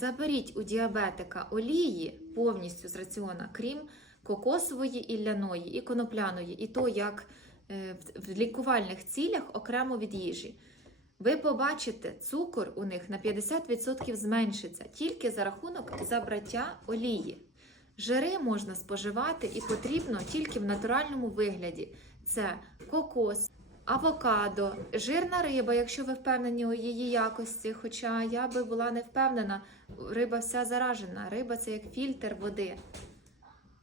Заберіть у діабетика олії повністю з раціона, крім кокосової і ляної, і конопляної, і то як е, в- лікувальних цілях окремо від їжі. Ви побачите, цукор у них на 50% зменшиться тільки за рахунок забраття олії. Жири можна споживати і потрібно тільки в натуральному вигляді: це кокос, авокадо, жирна риба, якщо ви впевнені у її якості. Хоча я би була не впевнена, риба вся заражена. Риба це як фільтр води.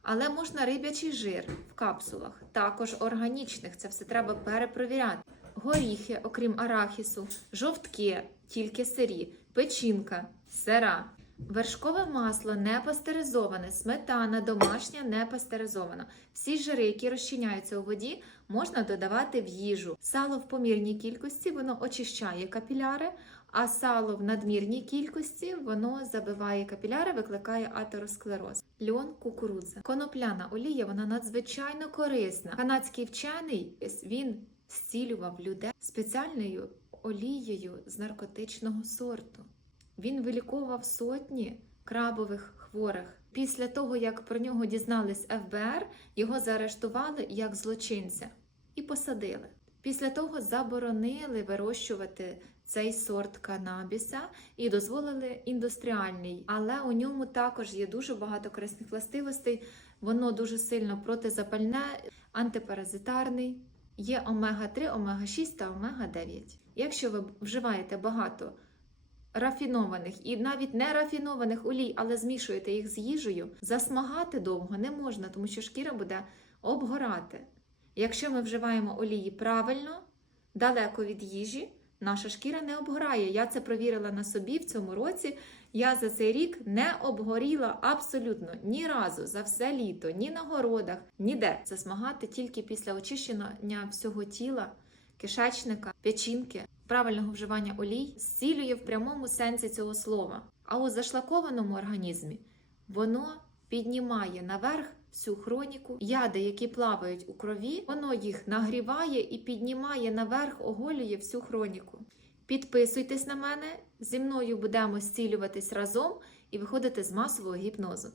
Але можна риб'ячий жир в капсулах, також органічних. Це все треба перепровіряти. Горіхи, окрім арахісу, жовтки, тільки сирі, печінка, сира. Вершкове масло не пастеризоване, сметана домашня не пастеризована. Всі жири, які розчиняються у воді, можна додавати в їжу. Сало в помірній кількості воно очищає капіляри, а сало в надмірній кількості воно забиває капіляри, викликає атеросклероз. Льон кукурудза. Конопляна олія вона надзвичайно корисна. Канадський вчений він зцілював людей спеціальною олією з наркотичного сорту. Він виліковував сотні крабових хворих. Після того, як про нього дізнались ФБР, його заарештували як злочинця і посадили. Після того заборонили вирощувати цей сорт канабіса і дозволили індустріальний, але у ньому також є дуже багато корисних властивостей. Воно дуже сильно протизапальне, антипаразитарний. Є омега-3, омега-6 та омега-9. Якщо ви вживаєте багато рафінованих і навіть не рафінованих олій, але змішуєте їх з їжею, засмагати довго не можна, тому що шкіра буде обгорати. Якщо ми вживаємо олії правильно, далеко від їжі, наша шкіра не обгорає. Я це провірила на собі в цьому році. Я за цей рік не обгоріла абсолютно ні разу за все літо, ні на городах, ніде. Засмагати тільки після очищення всього тіла, кишечника, печінки, правильного вживання олій зцілює в прямому сенсі цього слова. А у зашлакованому організмі воно піднімає наверх всю хроніку, яди, які плавають у крові, воно їх нагріває і піднімає наверх, оголює всю хроніку. Підписуйтесь на мене, зі мною будемо зцілюватись разом і виходити з масового гіпнозу.